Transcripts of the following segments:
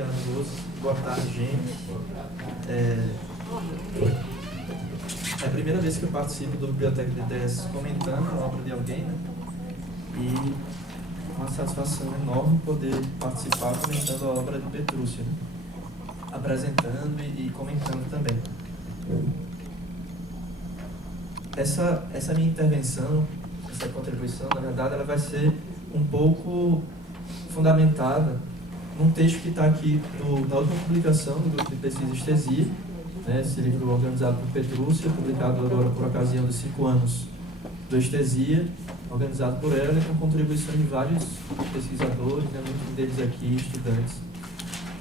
Obrigado, Lúcio. Boa tarde, gente. É a primeira vez que eu participo do Biblioteca de Ideias comentando a obra de alguém, né? E uma satisfação enorme poder participar comentando a obra de Petrúcio, né? Apresentando e comentando também. Essa minha intervenção, essa contribuição, na verdade, ela vai ser um pouco fundamentada num texto que está aqui na última publicação do Grupo de Pesquisa Estesia, né, esse livro organizado por Petrúcia, publicado agora por ocasião dos 5 anos do Estesia, organizado por ela e com contribuições de vários pesquisadores, né, muitos deles aqui, estudantes.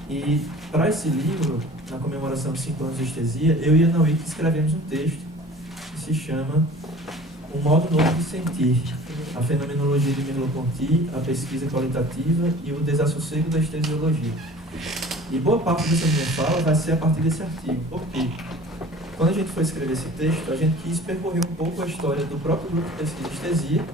E para esse livro, na comemoração dos 5 anos do Estesia, eu e a Nauíque escrevemos um texto que se chama Um Modo Novo de Sentir, a Fenomenologia de Merleau-Ponty, a Pesquisa Qualitativa e o Desassossego da Estesiologia. E boa parte dessa minha fala vai ser a partir desse artigo. Por quê? Quando a gente foi escrever esse texto, a gente quis percorrer um pouco a história do próprio grupo de pesquisa Estesia,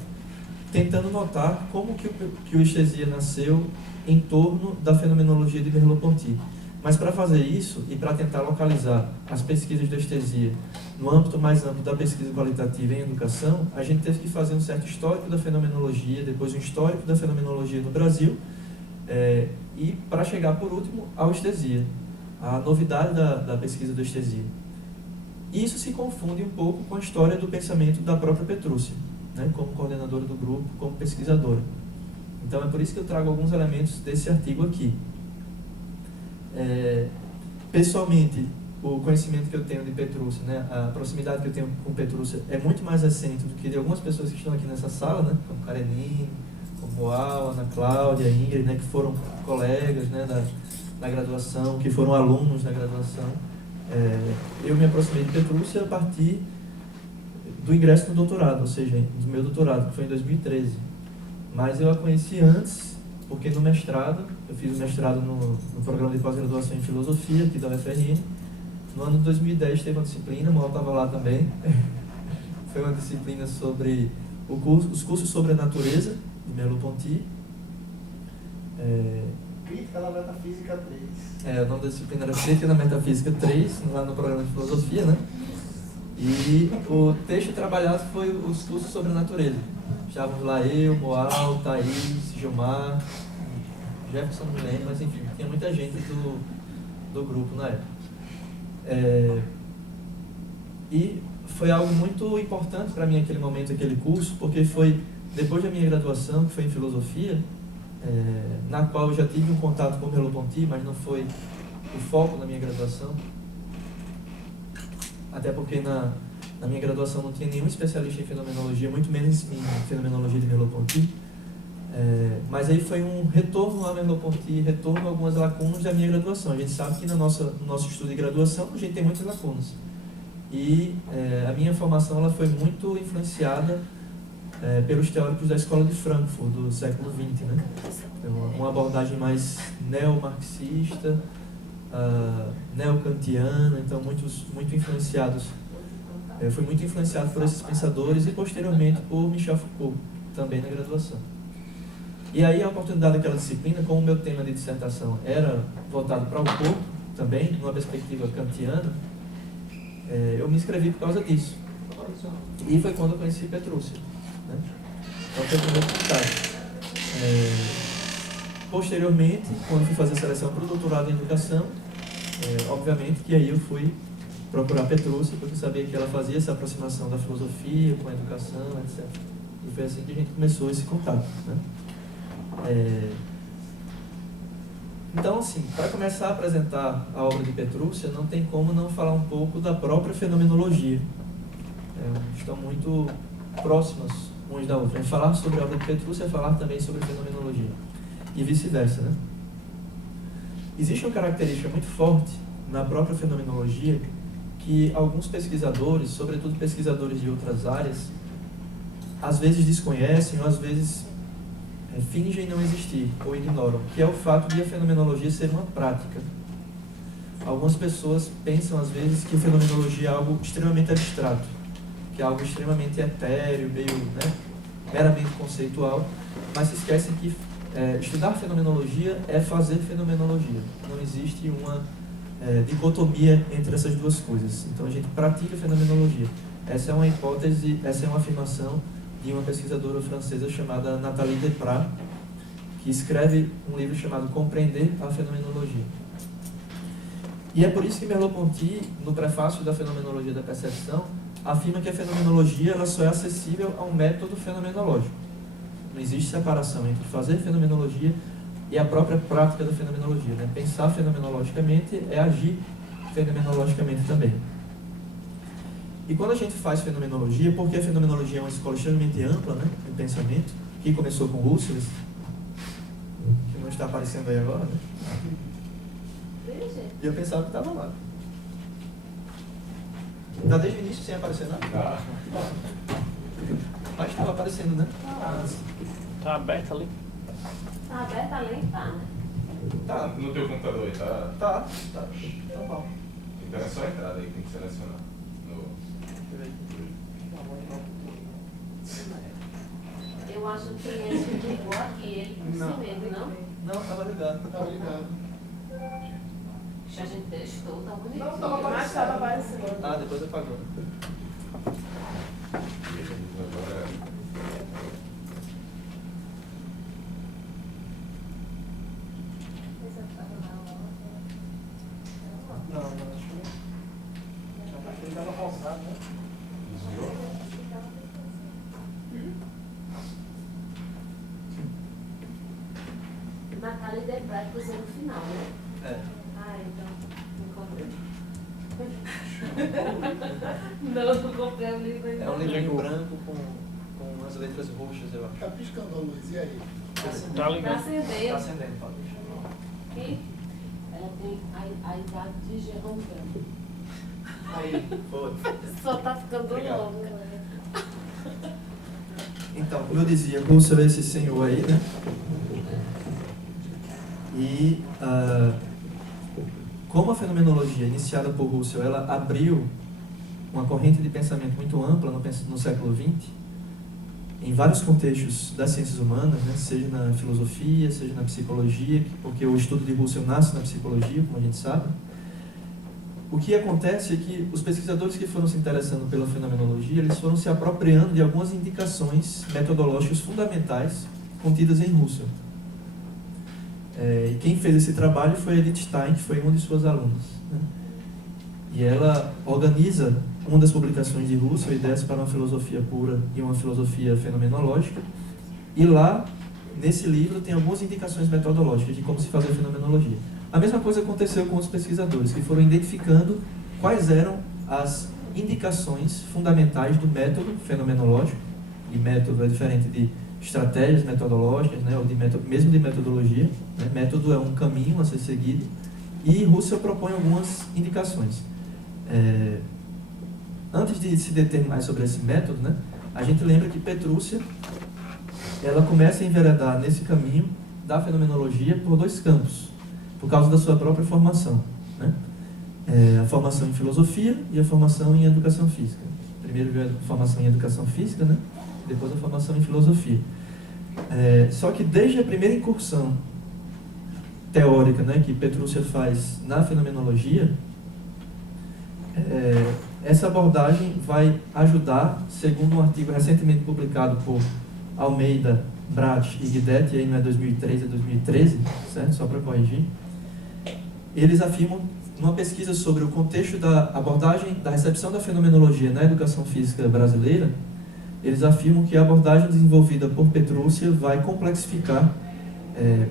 tentando notar como que o Estesia nasceu em torno da fenomenologia de Merleau-Ponty. Mas para fazer isso, e para tentar localizar as pesquisas da Estesia no âmbito mais amplo da pesquisa qualitativa em educação, a gente teve que fazer um certo histórico da fenomenologia, depois um histórico da fenomenologia no Brasil, e para chegar, por último, ao Estesia, a novidade da pesquisa do Estesia. Isso se confunde um pouco com a história do pensamento da própria Petrúcia, né, como coordenadora do grupo, como pesquisadora. Então é por isso que eu trago alguns elementos desse artigo aqui. Pessoalmente, o conhecimento que eu tenho de Petrúcia, né, a proximidade que eu tenho com Petrúcia é muito mais recente do que de algumas pessoas que estão aqui nessa sala, né, como Karenine, como Moal, Ana Cláudia, Ingrid, né, que foram colegas, né, da graduação, que foram alunos da graduação. Eu me aproximei de Petrúcia a partir do ingresso no doutorado, ou seja, do meu doutorado, que foi em 2013. Mas eu a conheci antes, porque no mestrado, eu fiz o mestrado no programa de pós-graduação em filosofia, aqui da UFRN. No ano de 2010 teve uma disciplina, o Moal estava lá também. Foi uma disciplina sobre os cursos sobre a natureza, de Merleau-Ponty. Crítica da Metafísica 3. O nome da disciplina era Crítica da Metafísica 3, lá no programa de filosofia, né? E o texto trabalhado foi os cursos sobre a natureza. Estávamos lá eu, Moal, Thaís, Gilmar, Jefferson, não me lembro, mas enfim, tinha muita gente do grupo na época. E foi algo muito importante para mim aquele momento, aquele curso, porque foi depois da minha graduação, que foi em filosofia, na qual eu já tive um contato com o Merleau-Ponty, mas não foi o foco da minha graduação, até porque na minha graduação não tinha nenhum especialista em fenomenologia, muito menos em fenomenologia de Merleau-Ponty. Mas aí foi um retorno a Merleau-Ponty, retorno a algumas lacunas da minha graduação. A gente sabe que no nosso estudo de graduação a gente tem muitas lacunas. E a minha formação ela foi muito influenciada pelos teóricos da escola de Frankfurt, do século XX, né? Uma abordagem mais neomarxista, neocantiana, então muito influenciados. Fui muito influenciado por esses pensadores e posteriormente por Michel Foucault, também na graduação. E aí a oportunidade daquela disciplina, como o meu tema de dissertação era voltado para o corpo, também, numa perspectiva kantiana, eu me inscrevi por causa disso. E foi quando eu conheci Petrúcia, né? Então foi o primeiro contato. Posteriormente, quando fui fazer a seleção para o doutorado em educação, obviamente que aí eu fui procurar Petrúcia, porque eu sabia que ela fazia essa aproximação da filosofia com a educação, etc. E foi assim que a gente começou esse contato, né? Então, assim, para começar a apresentar a obra de Petrúcia, não tem como não falar um pouco da própria fenomenologia. Estão muito próximas uns da outra. Falar sobre a obra de Petrúcia é falar também sobre fenomenologia. E vice-versa, né? Existe uma característica muito forte na própria fenomenologia que alguns pesquisadores, sobretudo pesquisadores de outras áreas, às vezes desconhecem ou às vezes fingem não existir ou ignoram, que é o fato de a fenomenologia ser uma prática. Algumas pessoas pensam às vezes que a fenomenologia é algo extremamente abstrato, que é algo extremamente etéreo, meio, né, meramente conceitual, mas se esquecem que estudar fenomenologia é fazer fenomenologia. Não existe uma dicotomia entre essas duas coisas. Então a gente pratica fenomenologia. Essa é uma hipótese, essa é uma afirmação de uma pesquisadora francesa chamada Nathalie Desprat, que escreve um livro chamado Compreender a Fenomenologia. E é por isso que Merleau-Ponty, no prefácio da Fenomenologia da Percepção, afirma que a fenomenologia ela só é acessível a um método fenomenológico. Não existe separação entre fazer fenomenologia e a própria prática da fenomenologia, né? Pensar fenomenologicamente é agir fenomenologicamente também. E quando a gente faz fenomenologia, porque a fenomenologia é uma escola extremamente ampla, né, de pensamento, que começou com Husserl, que não está aparecendo aí agora, né? E eu pensava que estava lá. Está desde o início sem aparecer nada? Tá. Mas estava aparecendo, né? Tá aberto ali? Tá aberto ali? Tá, né? Tá. No teu computador aí, tá? Tá. Então, bom. Então é só a entrada aí que tem que selecionar. Eu acho que esse ligou aqui, ele por si mesmo, não? Não, estava ligado. Tá ligado. Que a gente testou, tá bonitinho. Não, tava aparecendo. Ah, depois apagou. Agora. Não, acho que ele tava pausado, né? Nathalie Desprat pôs no final, né? É. Ah, então. Não comprei o livro ainda. É um livro em branco com umas letras roxas, eu acho. Tá piscando a luz, e aí? Tá ligado? Pra acender. Está acendendo, pode deixar. Aqui, ela tem a idade de Jerome Branco. Aí, foi. Só tá ficando Obrigado. louca. Então, como eu dizia, Husserl é esse senhor aí, né? E como a fenomenologia iniciada por Husserl, ela abriu uma corrente de pensamento muito ampla no século XX, em vários contextos das ciências humanas, né? Seja na filosofia, seja na psicologia, porque o estudo de Husserl nasce na psicologia, como a gente sabe. O que acontece é que os pesquisadores que foram se interessando pela fenomenologia, eles foram se apropriando de algumas indicações metodológicas fundamentais contidas em Husserl. E quem fez esse trabalho foi Edith Stein, que foi uma de suas alunas, né? E ela organiza uma das publicações de Husserl, Ideias para uma Filosofia Pura e uma Filosofia Fenomenológica, e lá, nesse livro, tem algumas indicações metodológicas de como se fazer fenomenologia. A mesma coisa aconteceu com os pesquisadores, que foram identificando quais eram as indicações fundamentais do método fenomenológico, e método é diferente de estratégias metodológicas, né, ou de método, mesmo de metodologia, né? Método é um caminho a ser seguido, e Husserl propõe algumas indicações. Antes de se deter mais sobre esse método, né, a gente lembra que Petrúcia ela começa a enveredar nesse caminho da fenomenologia por dois campos, por causa da sua própria formação, né? A formação em filosofia e a formação em educação física. Primeiro veio a formação em educação física, né? Depois a formação em filosofia. Só que desde a primeira incursão teórica, né, que Petrúcia faz na fenomenologia, essa abordagem vai ajudar, segundo um artigo recentemente publicado por Almeida, Brat e Guidetti, aí não é 2003, é 2013, certo? Só para corrigir. Eles afirmam, numa pesquisa sobre o contexto da abordagem da recepção da fenomenologia na educação física brasileira, eles afirmam que a abordagem desenvolvida por Petrúcia vai complexificar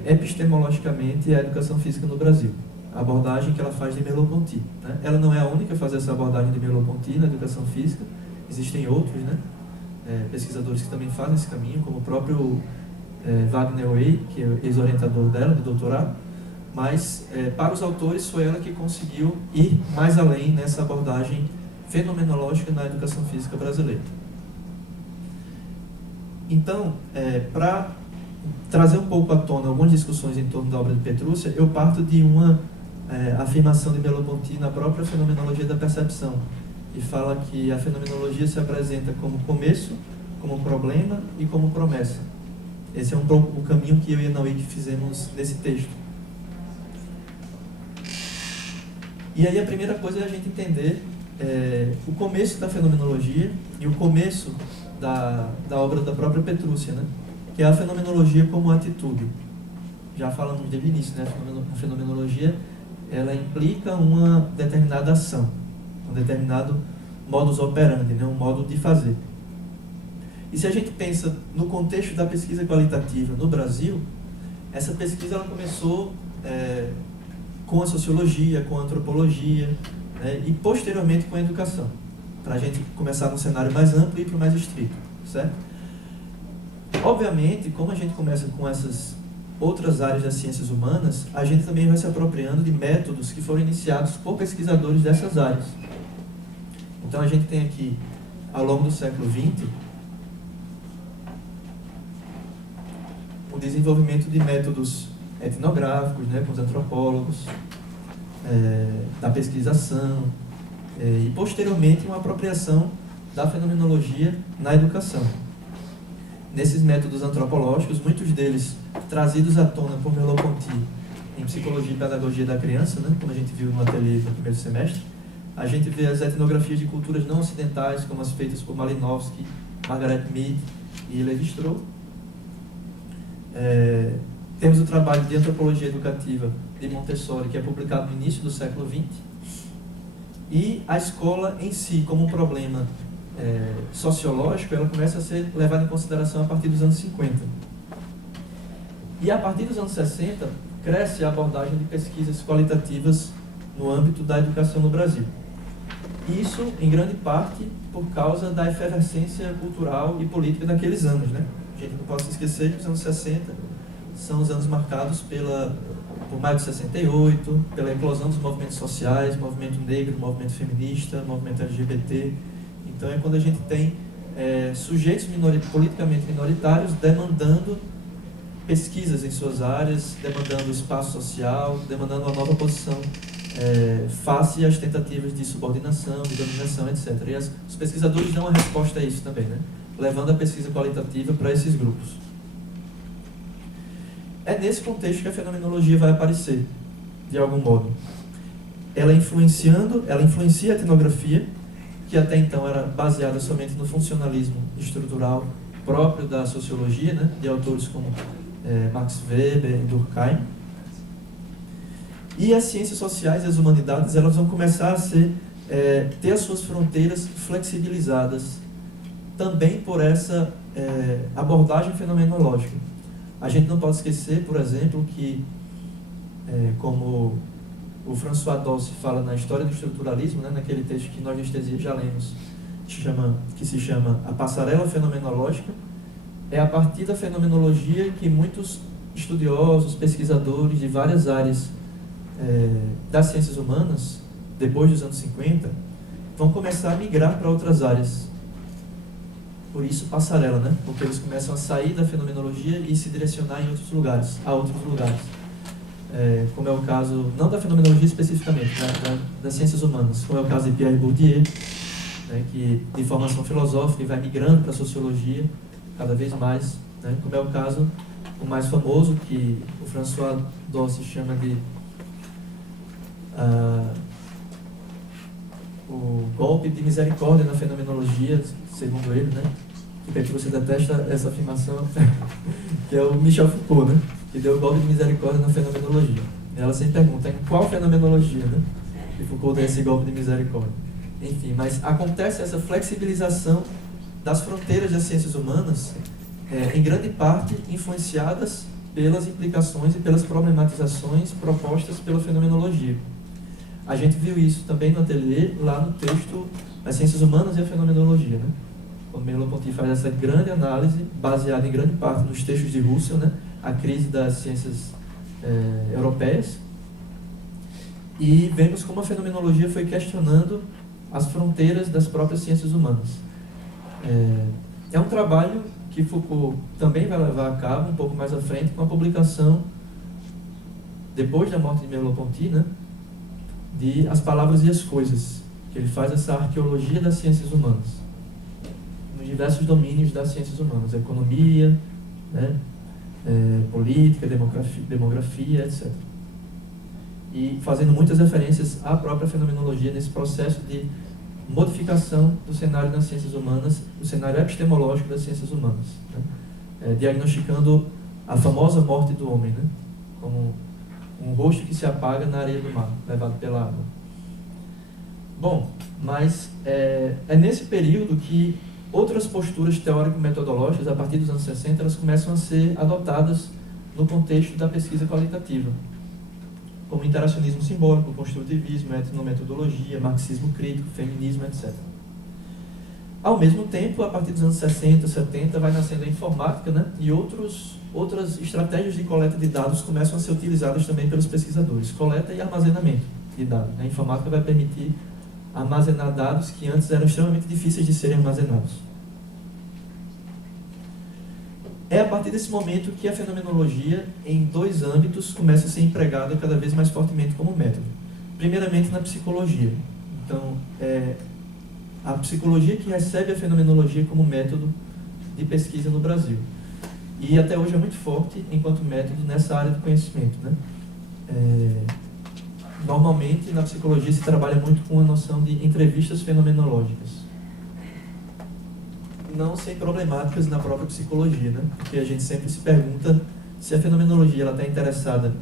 epistemologicamente a educação física no Brasil. A abordagem que ela faz de Merleau-Ponty, né? Ela não é a única a fazer essa abordagem de Merleau-Ponty na educação física, existem outros, né? Pesquisadores que também fazem esse caminho, como o próprio Wagner Way, que é ex-orientador dela, de doutorado, mas para os autores foi ela que conseguiu ir mais além nessa abordagem fenomenológica na educação física brasileira. Então, para trazer um pouco à tona algumas discussões em torno da obra de Petrúcia, eu parto de uma afirmação de Merleau-Ponty na própria Fenomenologia da Percepção, que fala que a fenomenologia se apresenta como começo, como problema e como promessa. Esse é um pouco o caminho que eu e a Nauí fizemos nesse texto. E aí a primeira coisa é a gente entender o começo da fenomenologia e o começo da obra da própria Petrúcia, né? Que é a fenomenologia como atitude. Já falamos desde o início, né? A fenomenologia, ela implica uma determinada ação, um determinado modus operandi, né? Um modo de fazer. E se a gente pensa no contexto da pesquisa qualitativa no Brasil, essa pesquisa ela começou com a sociologia, com a antropologia, né, e posteriormente com a educação, para a gente começar num cenário mais amplo e ir para o mais estrito, certo? Obviamente, como a gente começa com essas outras áreas das ciências humanas, a gente também vai se apropriando de métodos que foram iniciados por pesquisadores dessas áreas. Então a gente tem aqui, ao longo do século XX, o desenvolvimento de métodos etnográficos, né, com os antropólogos, da pesquisação, e posteriormente uma apropriação da fenomenologia na educação. Nesses métodos antropológicos, muitos deles trazidos à tona por Merleau-Ponty em Psicologia e Pedagogia da Criança, né, como a gente viu no ateliê no primeiro semestre, a gente vê as etnografias de culturas não ocidentais, como as feitas por Malinowski, Margaret Mead e Lévi-Strauss. Temos o trabalho de Antropologia Educativa de Montessori, que é publicado no início do século XX, e a escola em si, como um problema sociológico, ela começa a ser levada em consideração a partir dos anos 50. E a partir dos anos 60, cresce a abordagem de pesquisas qualitativas no âmbito da educação no Brasil. Isso, em grande parte, por causa da efervescência cultural e política daqueles anos, né? A gente não pode se esquecer que os anos 60 são os anos marcados por maio de 68, pela eclosão dos movimentos sociais, movimento negro, movimento feminista, movimento LGBT. Então é quando a gente tem sujeitos politicamente minoritários demandando pesquisas em suas áreas, demandando espaço social, demandando uma nova posição face às tentativas de subordinação, de dominação, etc. E os pesquisadores dão uma resposta a isso também, né? Levando a pesquisa qualitativa para esses grupos. É nesse contexto que a fenomenologia vai aparecer, de algum modo. Ela influencia a etnografia, que até então era baseada somente no funcionalismo estrutural próprio da sociologia, né, de autores como Max Weber e Durkheim. E as ciências sociais e as humanidades, elas vão começar a ter as suas fronteiras flexibilizadas também por essa abordagem fenomenológica. A gente não pode esquecer, por exemplo, que, como o François Dossi fala na História do Estruturalismo, né, naquele texto que nós de anestesia já lemos, que se chama A Passarela Fenomenológica, é a partir da fenomenologia que muitos estudiosos, pesquisadores de várias áreas das ciências humanas, depois dos anos 50, vão começar a migrar para outras áreas. Por isso, passarela, né? Porque eles começam a sair da fenomenologia e se direcionar a outros lugares. Como é o caso, não da fenomenologia especificamente, das ciências humanas, como é o caso de Pierre Bourdieu, né, que de formação filosófica vai migrando para a sociologia cada vez mais, né, como é o caso, o mais famoso, que o François Dossi chama de o golpe de misericórdia na fenomenologia, segundo ele, né? Que Petrúcia detesta essa afirmação, que é o Michel Foucault, né? Que deu o golpe de misericórdia na fenomenologia. E ela sempre pergunta, em qual fenomenologia, né? E Foucault deu esse golpe de misericórdia. Enfim, mas acontece essa flexibilização das fronteiras das ciências humanas, em grande parte influenciadas pelas implicações e pelas problematizações propostas pela fenomenologia. A gente viu isso também no ateliê, lá no texto As Ciências Humanas e a Fenomenologia, né? Quando Merleau-Ponty faz essa grande análise, baseada em grande parte nos textos de Russell, né? A crise das ciências europeias, e vemos como a fenomenologia foi questionando as fronteiras das próprias ciências humanas. É um trabalho que Foucault também vai levar a cabo um pouco mais à frente, com a publicação, depois da morte de Merleau-Ponty, né? De As Palavras e as Coisas, que ele faz essa arqueologia das ciências humanas, nos diversos domínios das ciências humanas, a economia, né, política, demografia, etc. E fazendo muitas referências à própria fenomenologia nesse processo de modificação do cenário das ciências humanas, do cenário epistemológico das ciências humanas, né? Diagnosticando a famosa morte do homem, né? Como um rosto que se apaga na areia do mar, levado pela água. Bom, mas é nesse período que outras posturas teórico-metodológicas, a partir dos anos 60, elas começam a ser adotadas no contexto da pesquisa qualitativa, como interacionismo simbólico, construtivismo, etnometodologia, marxismo crítico, feminismo, etc. Ao mesmo tempo, a partir dos anos 60, 70, vai nascendo a informática, né? E outras estratégias de coleta de dados começam a ser utilizadas também pelos pesquisadores, coleta e armazenamento de dados. A informática vai permitir armazenar dados que antes eram extremamente difíceis de serem armazenados. É a partir desse momento que a fenomenologia, em dois âmbitos, começa a ser empregada cada vez mais fortemente como método. Primeiramente, na psicologia. Então, a psicologia que recebe a fenomenologia como método de pesquisa no Brasil. E até hoje é muito forte enquanto método nessa área do conhecimento, né? Normalmente, na psicologia, se trabalha muito com a noção de entrevistas fenomenológicas. Não sem problemáticas na própria psicologia, né? Porque a gente sempre se pergunta se a fenomenologia está interessada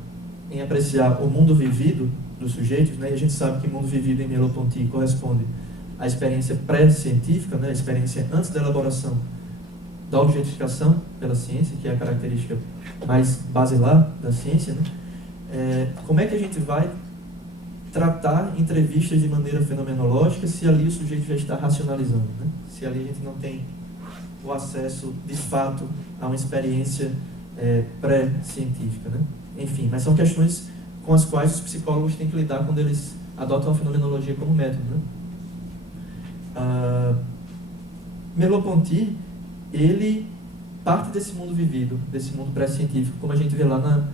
em apreciar o mundo vivido dos sujeitos, né? E a gente sabe que o mundo vivido em Merleau-Ponty corresponde à experiência pré-científica, né? A experiência antes da elaboração da objetificação pela ciência, que é a característica mais basilar da ciência, né? Como é que a gente vai tratar entrevistas de maneira fenomenológica se ali o sujeito já está racionalizando, né? Se ali a gente não tem o acesso de fato a uma experiência pré-científica, né? Enfim, mas são questões com as quais os psicólogos têm que lidar quando eles adotam a fenomenologia como método, né? Merleau-Ponty, ele parte desse mundo vivido, desse mundo pré-científico, como a gente vê lá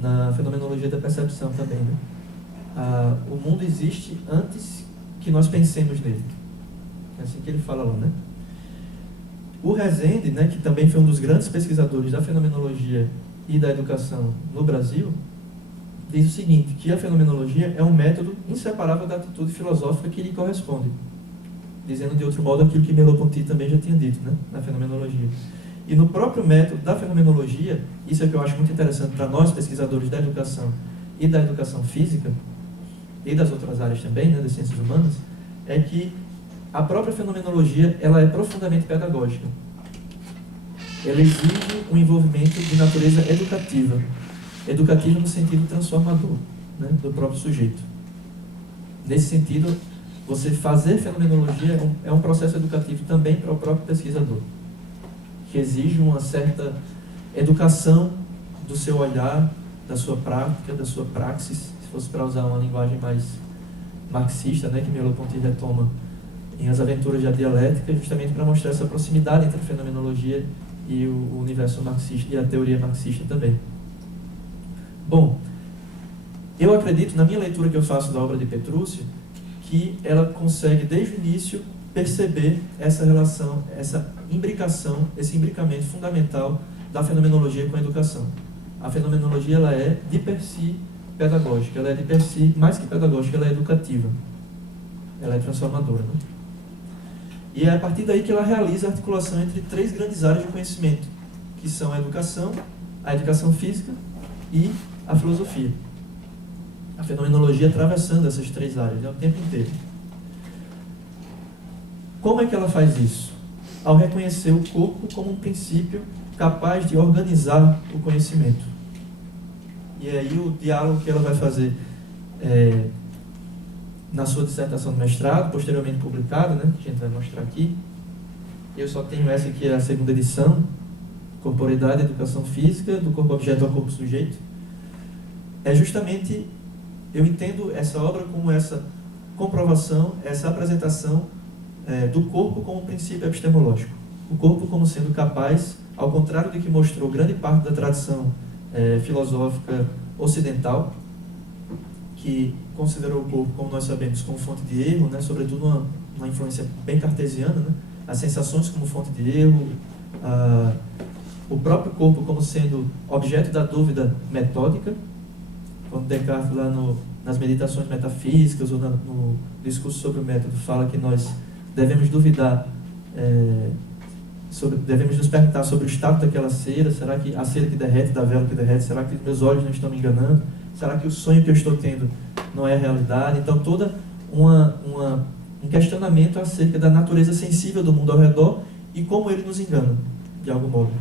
na fenomenologia da percepção também, né? O mundo existe antes que nós pensemos nele. É assim que ele fala lá, né? O Rezende, né, que também foi um dos grandes pesquisadores da fenomenologia e da educação no Brasil, diz o seguinte, que a fenomenologia é um método inseparável da atitude filosófica que lhe corresponde. Dizendo de outro modo aquilo que Merleau-Ponty também já tinha dito, né, na fenomenologia. E no próprio método da fenomenologia, isso é o que eu acho muito interessante para nós, pesquisadores da educação e da educação física, e das outras áreas também, né, das ciências humanas, é que a própria fenomenologia ela é profundamente pedagógica. Ela exige um envolvimento de natureza educativa. Educativa no sentido transformador, né, do próprio sujeito. Nesse sentido, você fazer fenomenologia é um processo educativo também para o próprio pesquisador, que exige uma certa educação do seu olhar, da sua prática, da sua praxis, se fosse para usar uma linguagem mais marxista, né, que Merleau-Ponty retoma em As Aventuras da Dialética, justamente para mostrar essa proximidade entre a fenomenologia e o universo marxista e a teoria marxista também. Bom, eu acredito, na minha leitura que eu faço da obra de Petrúcio, que ela consegue, desde o início, perceber essa relação, essa imbricação, esse imbricamento fundamental da fenomenologia com a educação. A fenomenologia ela é, de per si, pedagógica, ela é, de per si, mais que pedagógica, ela é educativa. Ela é transformadora, né? E é a partir daí que ela realiza a articulação entre três grandes áreas de conhecimento, que são a educação física e a filosofia. A fenomenologia atravessando essas três áreas, né, o tempo inteiro. Como é que ela faz isso? Ao reconhecer o corpo como um princípio capaz de organizar o conhecimento. E aí o diálogo que ela vai fazer na sua dissertação de mestrado, posteriormente publicada, né, que a gente vai mostrar aqui. Eu só tenho essa aqui, é a segunda edição, Corporeidade e Educação Física, do corpo objeto ao corpo sujeito. É justamente, eu entendo essa obra como essa comprovação, essa apresentação do corpo como princípio epistemológico. O corpo como sendo capaz, ao contrário do que mostrou grande parte da tradição filosófica ocidental, que considerou o corpo, como nós sabemos, como fonte de erro, né, sobretudo uma influência bem cartesiana, né, as sensações como fonte de erro, o próprio corpo como sendo objeto da dúvida metódica, quando Descartes lá nas meditações metafísicas ou no discurso sobre o método fala que nós devemos duvidar, devemos nos perguntar sobre o estado daquela cera. Será que a cera que derrete, da vela que derrete, será que meus olhos não estão me enganando? Será que o sonho que eu estou tendo não é a realidade? Então toda um questionamento acerca da natureza sensível do mundo ao redor e como ele nos engana, de algum modo.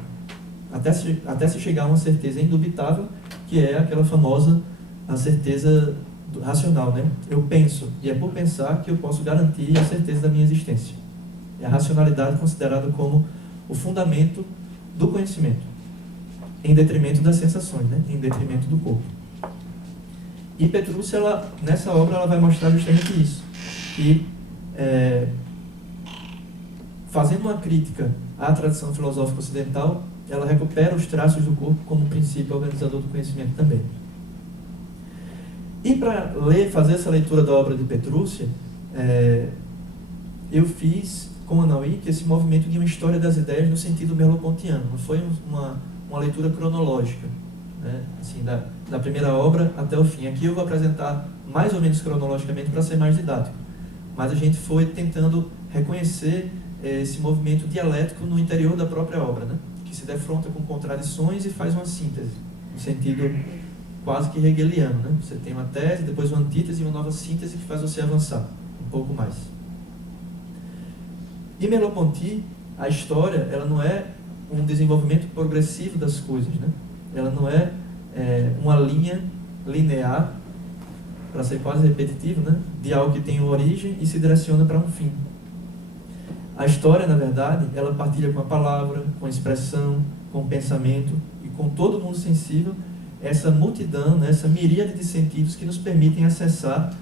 Até se chegar a uma certeza indubitável, que é aquela famosa a certeza racional, né? Eu penso, e é por pensar que eu posso garantir a certeza da minha existência. É a racionalidade considerada como o fundamento do conhecimento, em detrimento das sensações, né? Em detrimento do corpo. E Petrucci, nessa obra, ela vai mostrar justamente isso, que fazendo uma crítica à tradição filosófica ocidental, ela recupera os traços do corpo como princípio organizador do conhecimento também. E para fazer essa leitura da obra de Petrucci, eu fiz com a Nauíque esse movimento de uma história das ideias no sentido merleau-pontiano. Não foi uma leitura cronológica, né? Assim, da primeira obra até o fim. Aqui eu vou apresentar mais ou menos cronologicamente para ser mais didático. Mas a gente foi tentando reconhecer esse movimento dialético no interior da própria obra, né? Que se defronta com contradições e faz uma síntese, no sentido quase que hegeliano, né? Você tem uma tese, depois uma antítese e uma nova síntese que faz você avançar um pouco mais. Em Merleau-Ponty, a história, ela não é um desenvolvimento progressivo das coisas, né? Ela não é uma linha linear, para ser quase repetitivo, né? De algo que tem uma origem e se direciona para um fim. A história, na verdade, ela partilha com a palavra, com a expressão, com o pensamento e com todo mundo sensível essa multidão, né, essa miríade de sentidos que nos permitem acessar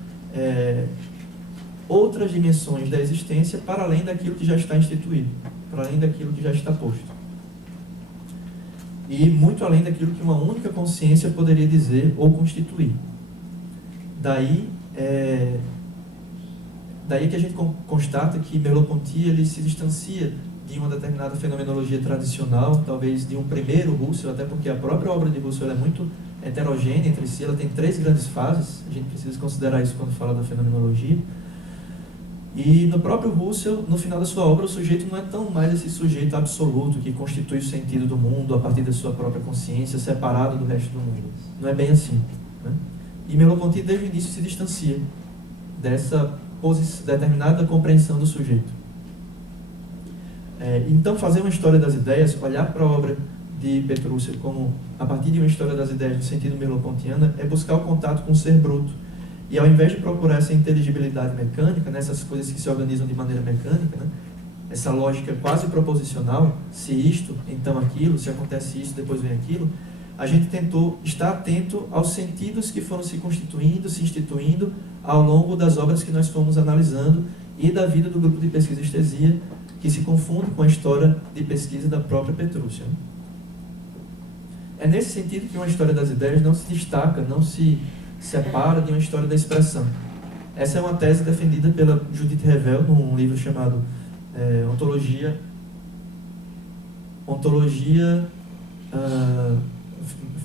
outras dimensões da existência para além daquilo que já está instituído, para além daquilo que já está posto. E muito além daquilo que uma única consciência poderia dizer ou constituir. Daí que a gente constata que Merleau-Ponty ele se distancia de uma determinada fenomenologia tradicional, talvez de um primeiro Russell, até porque a própria obra de Russell é muito heterogênea entre si, ela tem 3 grandes fases, a gente precisa considerar isso quando fala da fenomenologia. E no próprio Russell, no final da sua obra, o sujeito não é tão mais esse sujeito absoluto que constitui o sentido do mundo a partir da sua própria consciência, separado do resto do mundo. Não é bem assim, né? E Merleau-Ponty desde o início se distancia dessa determinada compreensão do sujeito. Então, fazer uma história das ideias, olhar para a obra de Petrucci como a partir de uma história das ideias no sentido merleau-pontiano, é buscar o contato com o ser bruto. E ao invés de procurar essa inteligibilidade mecânica, né, essas coisas que se organizam de maneira mecânica, né, essa lógica quase proposicional, se isto, então aquilo, se acontece isso, depois vem aquilo, a gente tentou estar atento aos sentidos que foram se constituindo, se instituindo ao longo das obras que nós fomos analisando e da vida do grupo de pesquisa estesia, que se confunde com a história de pesquisa da própria Petrucci. É nesse sentido que uma história das ideias não se destaca, não se separa de uma história da expressão. Essa é uma tese defendida pela Judith Revel num livro chamado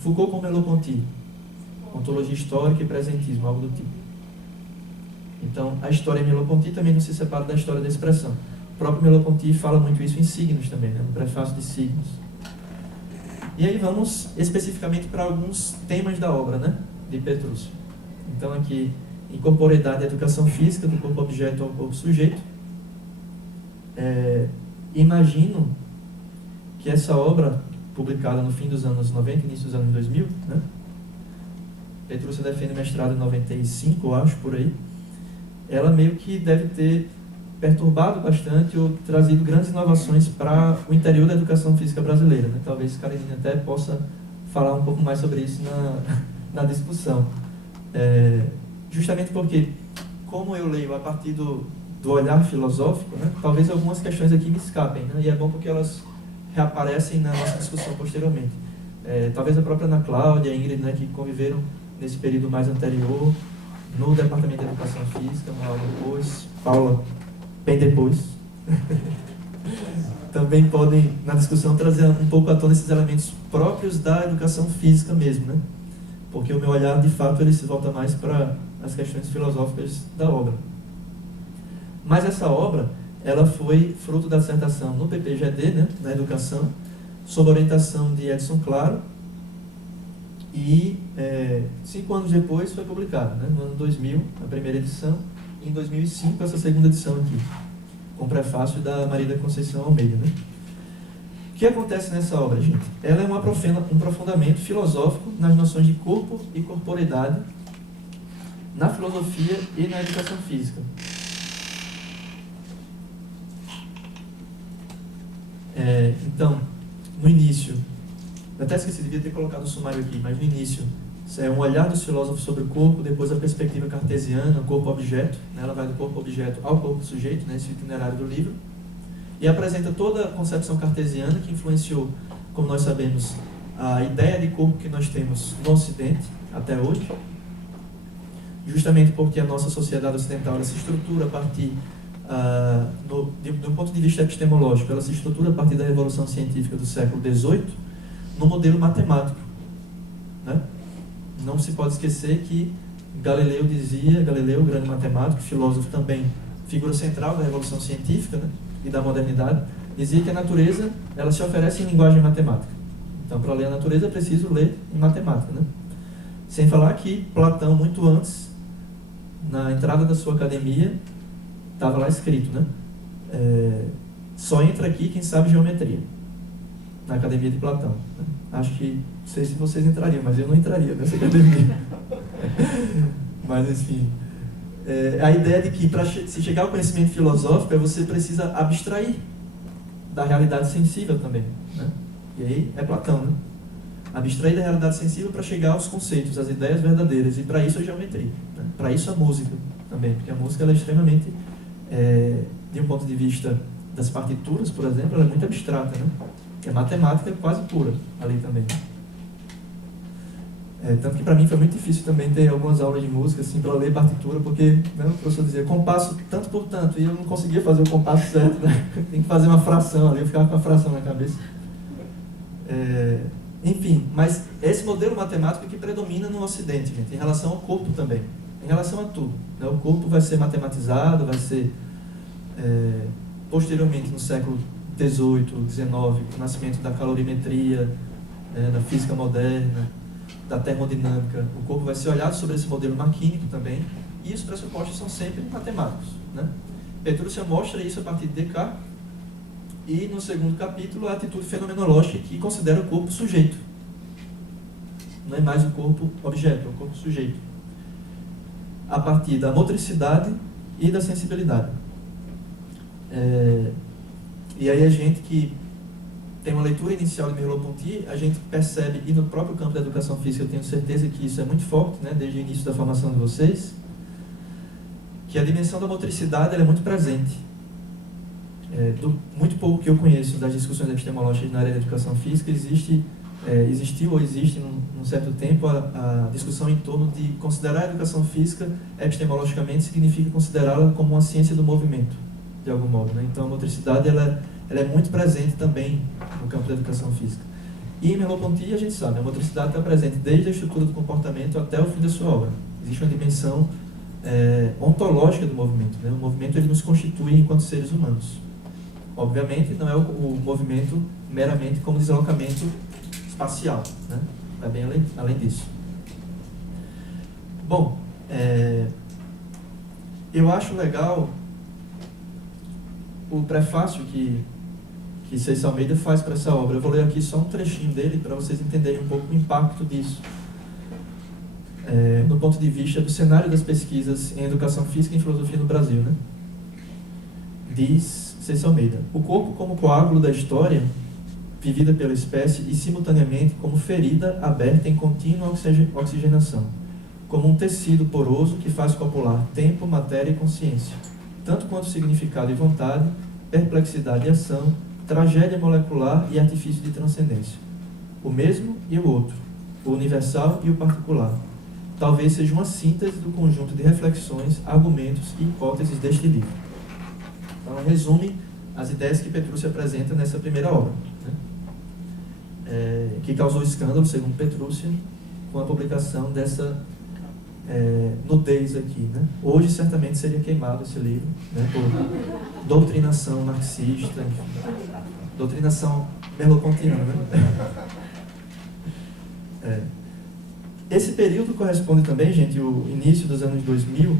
Foucault com Merleau-Ponty, Ontologia Histórica e Presentismo, algo do tipo. Então, a história em Merleau-Ponty também não se separa da história da expressão. O próprio Merleau-Ponty fala muito isso em Signos também, né? No prefácio de Signos. E aí vamos especificamente para alguns temas da obra, né? De Petrucci. Então, aqui, incorporeidade e educação física, do corpo-objeto ao corpo-sujeito. Imagino que essa obra, publicada no fim dos anos 90, início dos anos 2000, né? Petrucci defende mestrado em 95, eu acho, por aí. Ela meio que deve ter perturbado bastante ou trazido grandes inovações para o interior da educação física brasileira, né? Talvez Karenina até possa falar um pouco mais sobre isso na discussão. Justamente porque, como eu leio a partir do olhar filosófico, né? Talvez algumas questões aqui me escapem, né? E é bom porque elas reaparecem na nossa discussão posteriormente. Talvez a própria Ana Cláudia e a Ingrid, né, que conviveram nesse período mais anterior, no Departamento de Educação Física, uma aula depois, Paula, bem depois. também podem, na discussão, trazer um pouco à tona esses elementos próprios da educação física mesmo, né? Porque o meu olhar, de fato, ele se volta mais para as questões filosóficas da obra. Mas essa obra, ela foi fruto da dissertação no PPGD, né, na educação, sob a orientação de Edson Claro, e 5 anos depois foi publicada, né, no ano 2000, a primeira edição, e em 2005 essa segunda edição aqui, com prefácio da Maria da Conceição Almeida. Né. O que acontece nessa obra, gente? Ela é um aprofundamento filosófico nas noções de corpo e corporeidade, na filosofia e na educação física. Então, no início, eu até esqueci, devia ter colocado o sumário aqui, mas no início é um olhar dos filósofos sobre o corpo, depois a perspectiva cartesiana, corpo-objeto, né? Ela vai do corpo-objeto ao corpo-sujeito, né? Esse itinerário do livro, e apresenta toda a concepção cartesiana que influenciou, como nós sabemos, a ideia de corpo que nós temos no Ocidente até hoje, justamente porque a nossa sociedade ocidental ela se estrutura a partir do ponto de vista epistemológico, ela se estrutura a partir da Revolução Científica do século XVIII no modelo matemático, né? Não se pode esquecer que Galileu, grande matemático, filósofo também, figura central da Revolução Científica, né, e da modernidade, dizia que a natureza ela se oferece em linguagem matemática. Então, para ler a natureza é preciso ler em matemática, né? Sem falar que Platão, muito antes, na entrada da sua academia, estava lá escrito, né? Só entra aqui quem sabe geometria, na academia de Platão. Né? Acho que, não sei se vocês entrariam, mas eu não entraria nessa academia. Mas, enfim, a ideia de que para se chegar ao conhecimento filosófico, você precisa abstrair da realidade sensível também, né? E aí é Platão, né? Abstrair da realidade sensível para chegar aos conceitos, às ideias verdadeiras, e para isso a geometria, né? Para isso a música também, porque a música ela é extremamente, de um ponto de vista das partituras, por exemplo, ela é muito abstrata, né? É matemática quase pura ali também. Tanto que para mim foi muito difícil também ter algumas aulas de música assim, para ler partitura, porque, né, o professor dizia compasso tanto por tanto, e eu não conseguia fazer o compasso certo, né? Tem que fazer uma fração ali, eu ficava com a fração na cabeça. Enfim, mas esse modelo matemático que predomina no Ocidente, gente, em relação ao corpo também, em relação a tudo, né? O corpo vai ser matematizado, vai ser posteriormente no século XVIII, XIX, o nascimento da calorimetria, da física moderna, da termodinâmica. O corpo vai ser olhado sobre esse modelo maquínico também, e os pressupostos são sempre matemáticos, né? Petrúcio mostra isso a partir de Descartes, e no segundo capítulo a atitude fenomenológica que considera o corpo sujeito. Não é mais o corpo objeto, é o corpo sujeito. A partir da motricidade e da sensibilidade. E aí a gente que tem uma leitura inicial de Merleau-Ponty, a gente percebe, e no próprio campo da educação física eu tenho certeza que isso é muito forte, né, desde o início da formação de vocês, que a dimensão da motricidade ela é muito presente. Do muito pouco que eu conheço das discussões epistemológicas na área da educação física, existiu ou existe num certo tempo a discussão em torno de considerar a educação física epistemologicamente significa considerá-la como uma ciência do movimento, de algum modo, né? Então a motricidade ela é muito presente também no campo da educação física. E em Merleau-Ponty a gente sabe, a motricidade está presente desde a estrutura do comportamento até o fim da sua obra. Existe uma dimensão ontológica do movimento, né? O movimento ele nos constitui enquanto seres humanos. Obviamente não é o movimento meramente como deslocamento espacial, né? Vai bem além disso. Bom, eu acho legal o prefácio que Ceci Almeida faz para essa obra. Eu vou ler aqui só um trechinho dele para vocês entenderem um pouco o impacto disso, no ponto de vista do cenário das pesquisas em educação física e em filosofia no Brasil, né? Diz Ceci Almeida: o corpo como coágulo da história vivida pela espécie e simultaneamente como ferida aberta em contínua oxigenação, como um tecido poroso que faz copular tempo, matéria e consciência, tanto quanto significado e vontade, perplexidade e ação, tragédia molecular e artifício de transcendência. O mesmo e o outro, o universal e o particular, talvez seja uma síntese do conjunto de reflexões, argumentos e hipóteses deste livro. Então, resume as ideias que Petrucci apresenta nessa primeira obra, né? Que causou escândalo, segundo Petrucci, com a publicação dessa nudez aqui, né? Hoje certamente seria queimado esse livro, né, por doutrinação marxista, enfim, doutrinação merleau-pontiana, né? Esse período corresponde também, gente, o início dos anos 2000,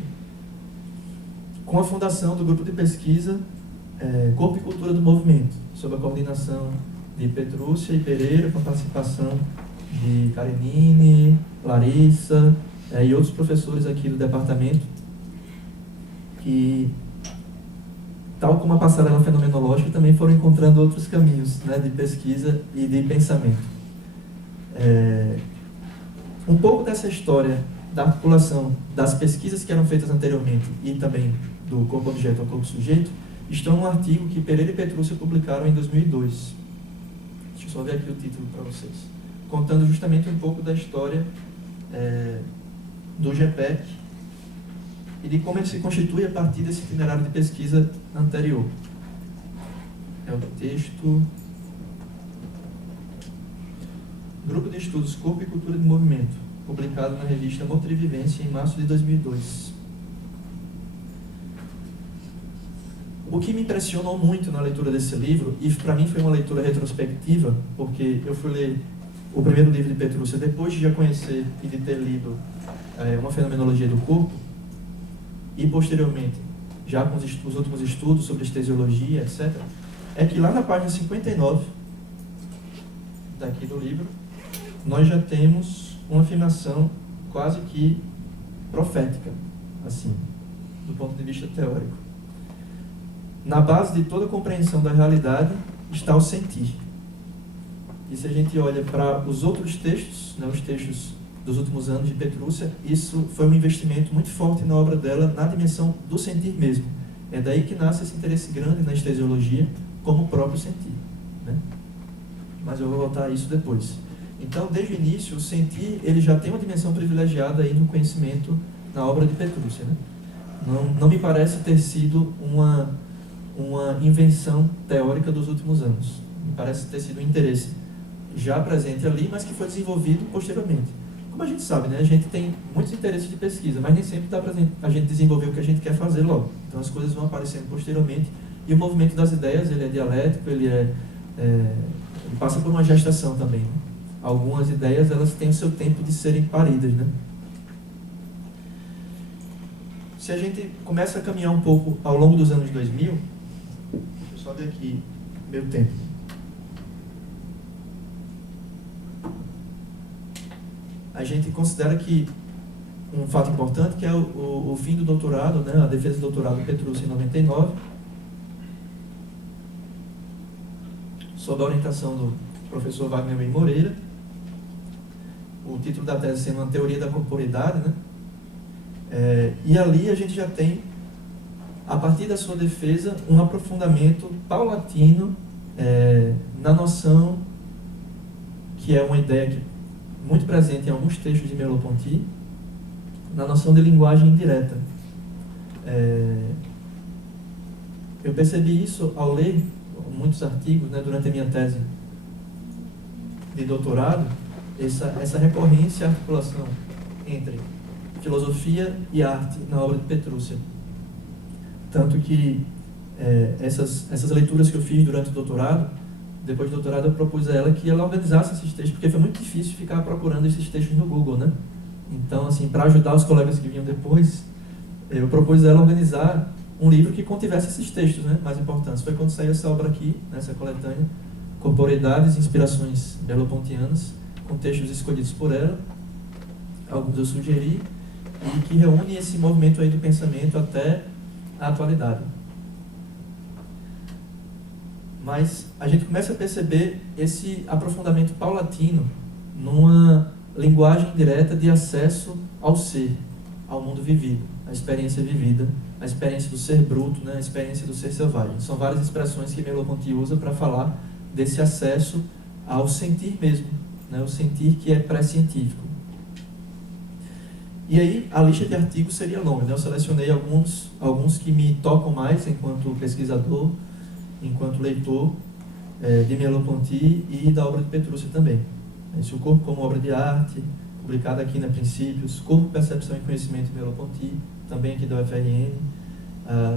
com a fundação do grupo de pesquisa Corpo e Cultura do Movimento, sob a coordenação de Petrucci e Pereira, com a participação de Karenine, Larissa e outros professores aqui do departamento, que, tal como a passarela fenomenológica, também foram encontrando outros caminhos, né, de pesquisa e de pensamento. Um pouco dessa história da articulação das pesquisas que eram feitas anteriormente e também do corpo-objeto ao corpo-sujeito estão num artigo que Pereira e Petrucci publicaram em 2002. Deixa eu só ver aqui o título para vocês. Contando justamente um pouco da história do GPEC e de como ele se constitui a partir desse itinerário de pesquisa anterior. É o texto... Grupo de Estudos Corpo e Cultura de Movimento, publicado na revista Motor e Vivência em março de 2002. O que me impressionou muito na leitura desse livro, e para mim foi uma leitura retrospectiva, porque eu fui ler o primeiro livro de Petrucci depois de já conhecer e de ter lido Uma Fenomenologia do Corpo, e posteriormente, já com os últimos estudos sobre estesiologia, etc., é que lá na página 59 daqui do livro, nós já temos uma afirmação quase que profética, assim, do ponto de vista teórico. Na base de toda a compreensão da realidade está o sentir. E se a gente olha para os outros textos, né, os textos dos últimos anos de Petrucci, isso foi um investimento muito forte na obra dela, na dimensão do sentir mesmo. É daí que nasce esse interesse grande na estesiologia como o próprio sentir, né? Mas eu vou voltar a isso depois. Então, desde o início, o sentir ele já tem uma dimensão privilegiada aí no conhecimento na obra de Petrucci, né? Não me parece ter sido uma invenção teórica dos últimos anos. Me parece ter sido um interesse já presente ali, mas que foi desenvolvido posteriormente. Como a gente sabe, né? A gente tem muitos interesses de pesquisa, mas nem sempre dá para a gente desenvolver o que a gente quer fazer logo. Então, as coisas vão aparecendo posteriormente. E o movimento das ideias, ele é dialético, ele passa por uma gestação também, né? Algumas ideias, elas têm o seu tempo de serem paridas, né? Se a gente começa a caminhar um pouco ao longo dos anos 2000, deixa eu só ver aqui meu tempo. A gente considera que um fato importante que é o fim do doutorado, né? A defesa do doutorado Petrucci em 99, sob a orientação do professor Wagner Wayne Moreira, o título da tese sendo uma teoria da corporeidade, né? E ali a gente já tem, a partir da sua defesa, um aprofundamento paulatino na noção, que é uma ideia que, muito presente em alguns textos de Merleau-Ponty, na noção de linguagem indireta. Eu percebi isso ao ler muitos artigos, né, durante a minha tese de doutorado, essa recorrência e articulação entre filosofia e arte na obra de Petrucci. Tanto que essas leituras que eu fiz durante o doutorado, depois do doutorado eu propus a ela que ela organizasse esses textos, porque foi muito difícil ficar procurando esses textos no Google, né? Então, assim, para ajudar os colegas que vinham depois, eu propus a ela organizar um livro que contivesse esses textos, né, mais importantes. Foi quando saiu essa obra aqui, nessa coletânea, Corporeidades e Inspirações Merleau-Pontianas, com textos escolhidos por ela, alguns eu sugeri, e que reúne esse movimento aí do pensamento até a atualidade. Mas a gente começa a perceber esse aprofundamento paulatino numa linguagem direta de acesso ao ser, ao mundo vivido, à experiência vivida, a experiência do ser bruto, né, a experiência do ser selvagem. São várias expressões que Merleau-Ponty usa para falar desse acesso ao sentir mesmo, né, o sentir que é pré-científico. E aí, a lista de artigos seria longa, né? Eu selecionei alguns que me tocam mais enquanto pesquisador enquanto leitor de Merleau-Ponty e da obra de Petrúcio também. Esse O Corpo como Obra de Arte, publicado aqui na Princípios, Corpo, Percepção e Conhecimento de Merleau-Ponty, também aqui da UFRN,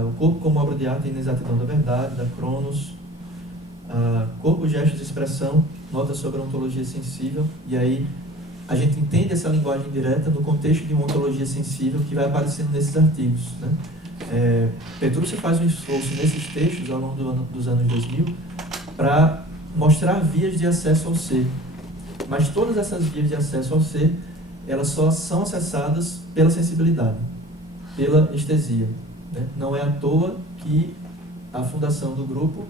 O Corpo como Obra de Arte e Inexatidão da Verdade, da Cronos, Corpo, Gestos e Expressão, Notas sobre a Ontologia Sensível, e aí a gente entende essa linguagem direta no contexto de uma ontologia sensível que vai aparecendo nesses artigos, né? Petrúcio faz um esforço nesses textos ao longo dos anos 2000 para mostrar vias de acesso ao ser, mas todas essas vias de acesso ao ser, elas só são acessadas pela sensibilidade, pela estesia, né? Não é à toa que a fundação do grupo,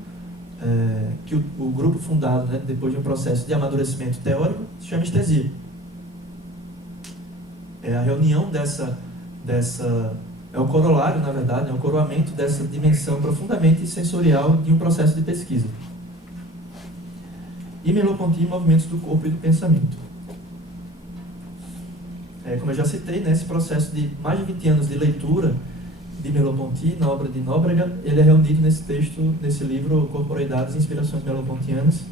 que o grupo fundado, né, depois de um processo de amadurecimento teórico, se chama estesia. É a reunião é o corolário, na verdade, é o coroamento dessa dimensão profundamente sensorial de um processo de pesquisa. E Merleau-Ponty, movimentos do corpo e do pensamento. Como eu já citei, né, esse processo de mais de 20 anos de leitura de Merleau-Ponty, na obra de Nóbrega, ele é reunido nesse texto, nesse livro, Corporeidades e Inspirações Merleau-Pontianas,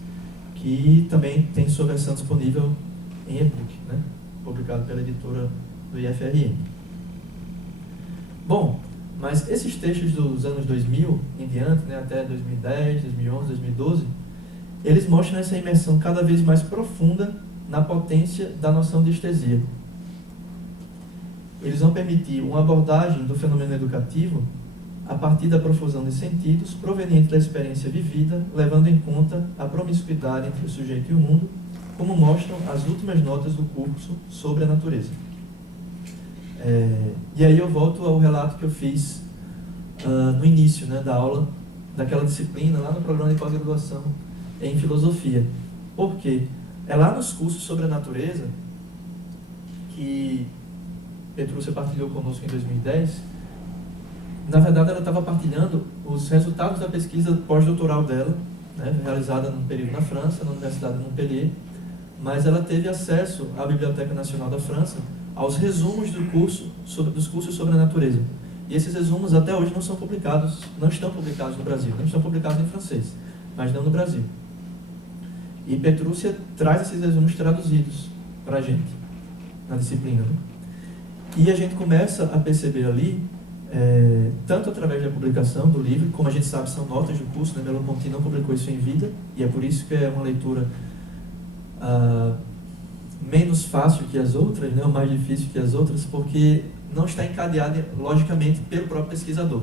que também tem sua versão disponível em e-book, né, publicado pela editora do IFRN. Bom, mas esses textos dos anos 2000 em diante, né, até 2010, 2011, 2012, eles mostram essa imersão cada vez mais profunda na potência da noção de estesia. Eles vão permitir uma abordagem do fenômeno educativo a partir da profusão de sentidos proveniente da experiência vivida, levando em conta a promiscuidade entre o sujeito e o mundo, como mostram as últimas notas do curso sobre a natureza. E aí eu volto ao relato que eu fiz no início, né, da aula, daquela disciplina, lá no programa de pós-graduação em filosofia. Por quê? É lá nos cursos sobre a natureza que Petrúcia partilhou conosco em 2010. Na verdade, ela estava partilhando os resultados da pesquisa pós-doutoral dela, né, realizada num período na França, na Universidade de Montpellier, mas ela teve acesso à Biblioteca Nacional da França aos resumos dos cursos sobre a natureza. E esses resumos até hoje não estão publicados no Brasil, não estão publicados em francês, mas não no Brasil. E Petrúcia traz esses resumos traduzidos para a gente, na disciplina, né? E a gente começa a perceber ali, tanto através da publicação do livro, como a gente sabe, são notas do curso, né? Merleau-Ponty não publicou isso em vida, e é por isso que é uma leitura menos fácil que as outras, né? Ou mais difícil que as outras, porque não está encadeada, logicamente, pelo próprio pesquisador.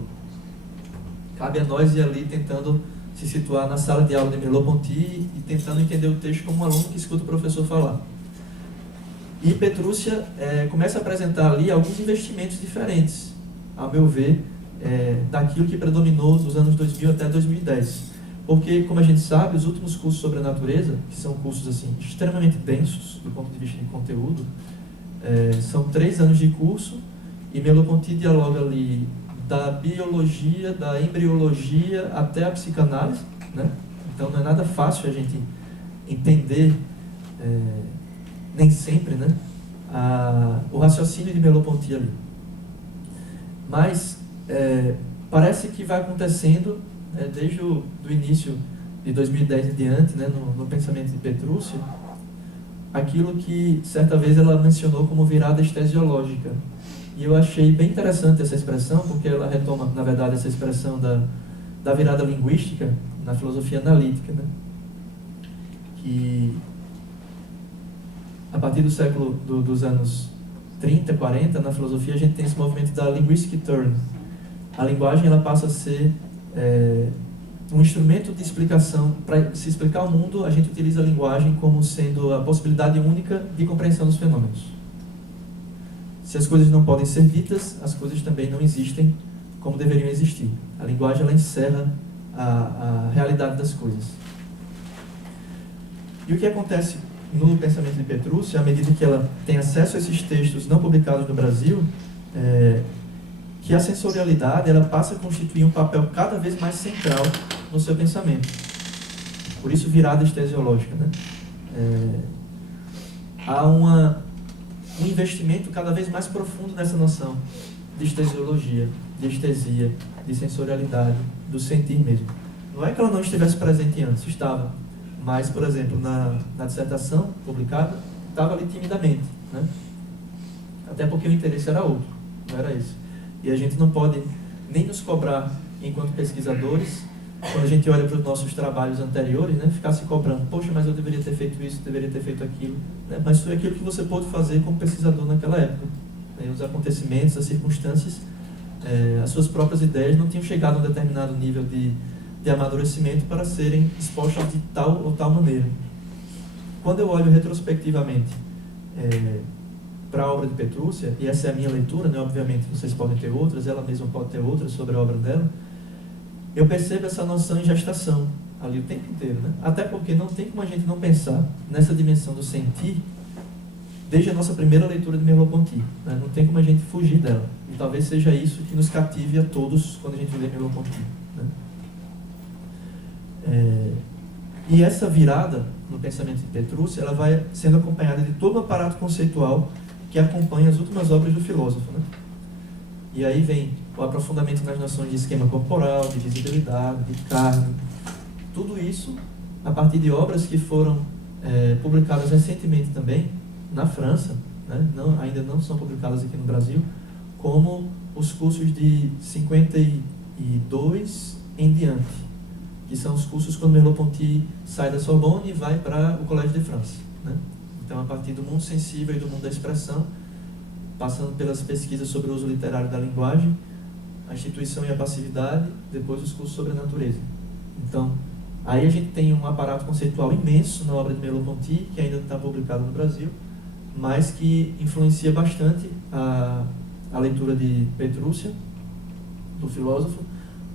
Cabe a nós ir ali tentando se situar na sala de aula de Merleau-Ponty e tentando entender o texto como um aluno que escuta o professor falar. E Petrúcia começa a apresentar ali alguns investimentos diferentes, a meu ver, daquilo que predominou dos anos 2000 até 2010. Porque, como a gente sabe, os últimos cursos sobre a natureza, que são cursos assim, extremamente densos do ponto de vista de conteúdo, são 3 anos de curso, e Merleau-Ponty dialoga ali da biologia, da embriologia até a psicanálise, né? Então não é nada fácil a gente entender, nem sempre, né, o raciocínio de Merleau-Ponty ali. Mas parece que vai acontecendo, desde o início de 2010 em diante, né, no pensamento de Petrúcia, aquilo que certa vez ela mencionou como virada estesiológica. E eu achei bem interessante essa expressão, porque ela retoma, na verdade, essa expressão da virada linguística na filosofia analítica, né? Que a partir do século dos anos 30, 40, na filosofia a gente tem esse movimento da linguistic turn. A linguagem ela passa a ser um instrumento de explicação. Para se explicar o mundo, a gente utiliza a linguagem como sendo a possibilidade única de compreensão dos fenômenos. Se as coisas não podem ser ditas, as coisas também não existem como deveriam existir. A linguagem ela encerra a realidade das coisas. E o que acontece no pensamento de Petrúcia, à medida que ela tem acesso a esses textos não publicados no Brasil, que a sensorialidade ela passa a constituir um papel cada vez mais central no seu pensamento. Por isso, virada estesiológica, né? Há um investimento cada vez mais profundo nessa noção de estesiologia, de estesia, de sensorialidade, do sentir mesmo. Não é que ela não estivesse presente antes, estava. Mas, por exemplo, na dissertação publicada, estava ali timidamente, né? Até porque o interesse era outro, não era esse. E a gente não pode nem nos cobrar enquanto pesquisadores, quando a gente olha para os nossos trabalhos anteriores, né, ficar se cobrando, poxa, mas eu deveria ter feito isso, deveria ter feito aquilo, né? Mas foi aquilo que você pôde fazer como pesquisador naquela época, né? Os acontecimentos, as circunstâncias, as suas próprias ideias não tinham chegado a um determinado nível de amadurecimento para serem expostas de tal ou tal maneira. Quando eu olho retrospectivamente para a obra de Petrúcia, e essa é a minha leitura, né? Obviamente vocês podem ter outras, ela mesma pode ter outras sobre a obra dela, eu percebo essa noção em gestação ali o tempo inteiro, né? Até porque não tem como a gente não pensar nessa dimensão do sentir desde a nossa primeira leitura de Merleau-Ponty, né? Não tem como a gente fugir dela. E talvez seja isso que nos cative a todos quando a gente lê Merleau-Ponty, né? E essa virada no pensamento de Petrúcia, ela vai sendo acompanhada de todo o aparato conceitual que acompanha as últimas obras do filósofo, né? E aí vem o aprofundamento nas noções de esquema corporal, de visibilidade, de carne, tudo isso a partir de obras que foram publicadas recentemente também na França, né? Ainda não são publicadas aqui no Brasil, como os cursos de 52 em diante, que são os cursos quando Merleau-Ponty sai da Sorbonne e vai para o Collège de France, né? Então, a partir do mundo sensível e do mundo da expressão, passando pelas pesquisas sobre o uso literário da linguagem, a instituição e a passividade, depois os cursos sobre a natureza. Então, aí a gente tem um aparato conceitual imenso na obra de Merleau-Ponty, que ainda não está publicado no Brasil, mas que influencia bastante a leitura de Petrúcia, do filósofo,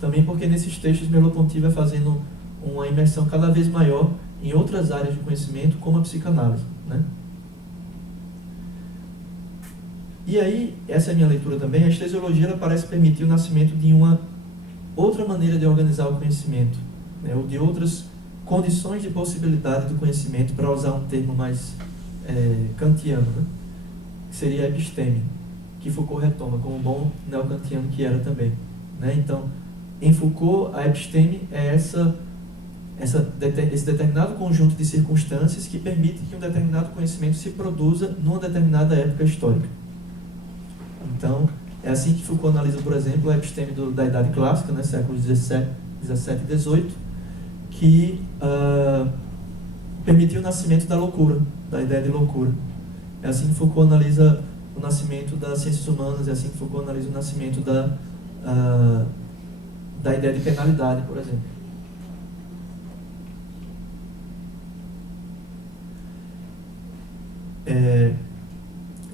também porque nesses textos Merleau-Ponty vai fazendo uma imersão cada vez maior em outras áreas de conhecimento, como a psicanálise, né? E aí, essa é a minha leitura também, a estesiologia ela parece permitir o nascimento de uma outra maneira de organizar o conhecimento, né? Ou de outras condições de possibilidade do conhecimento, para usar um termo mais kantiano, né? Que seria a episteme, que Foucault retoma como bom neocantiano que era também, né? Então, em Foucault, a episteme é esse determinado conjunto de circunstâncias que permite que um determinado conhecimento se produza numa determinada época histórica. Então, é assim que Foucault analisa, por exemplo, a episteme da Idade Clássica, né, séculos 17 e 18, que permitiu o nascimento da loucura, da ideia de loucura. É assim que Foucault analisa o nascimento das ciências humanas, é assim que Foucault analisa o nascimento da ideia de penalidade, por exemplo.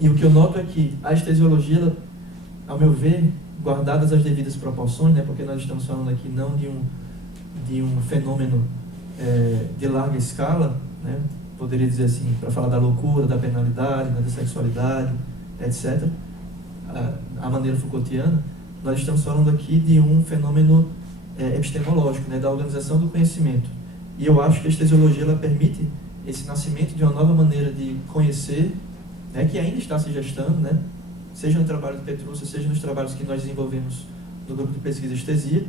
E o que eu noto é que a estesiologia, ela, ao meu ver, guardadas as devidas proporções, né, porque nós estamos falando aqui não de um fenômeno de larga escala, né, poderia dizer assim, para falar da loucura, da penalidade, né, da sexualidade, etc., a maneira Foucaultiana, nós estamos falando aqui de um fenômeno epistemológico, né, da organização do conhecimento. E eu acho que a estesiologia ela permite esse nascimento de uma nova maneira de conhecer, né, que ainda está se gestando, né, seja no trabalho de Petrúcia, seja nos trabalhos que nós desenvolvemos no grupo de pesquisa Estesia.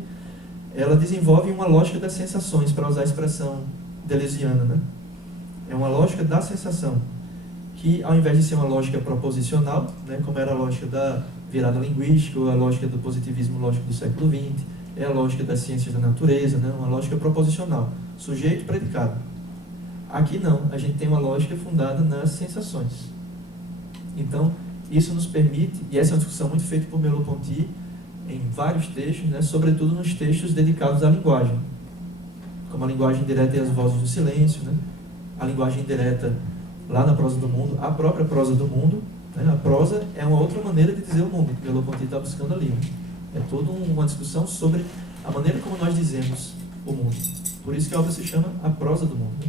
Ela desenvolve uma lógica das sensações, para usar a expressão deleuziana, né? É uma lógica da sensação, que ao invés de ser uma lógica proposicional, né, como era a lógica da virada linguística, ou a lógica do positivismo lógico do século XX, é a lógica das ciências da natureza, né, uma lógica proposicional, sujeito e predicado. Aqui não, a gente tem uma lógica fundada nas sensações. Então, isso nos permite, e essa é uma discussão muito feita por Merleau-Ponty em vários textos, né, sobretudo nos textos dedicados à linguagem, como a linguagem direta e as vozes do silêncio, né, a linguagem direta lá na prosa do mundo, a própria prosa do mundo, né, a prosa é uma outra maneira de dizer o mundo, que Merleau-Ponty está buscando ali, né. É toda uma discussão sobre a maneira como nós dizemos o mundo. Por isso que a obra se chama A Prosa do Mundo, né.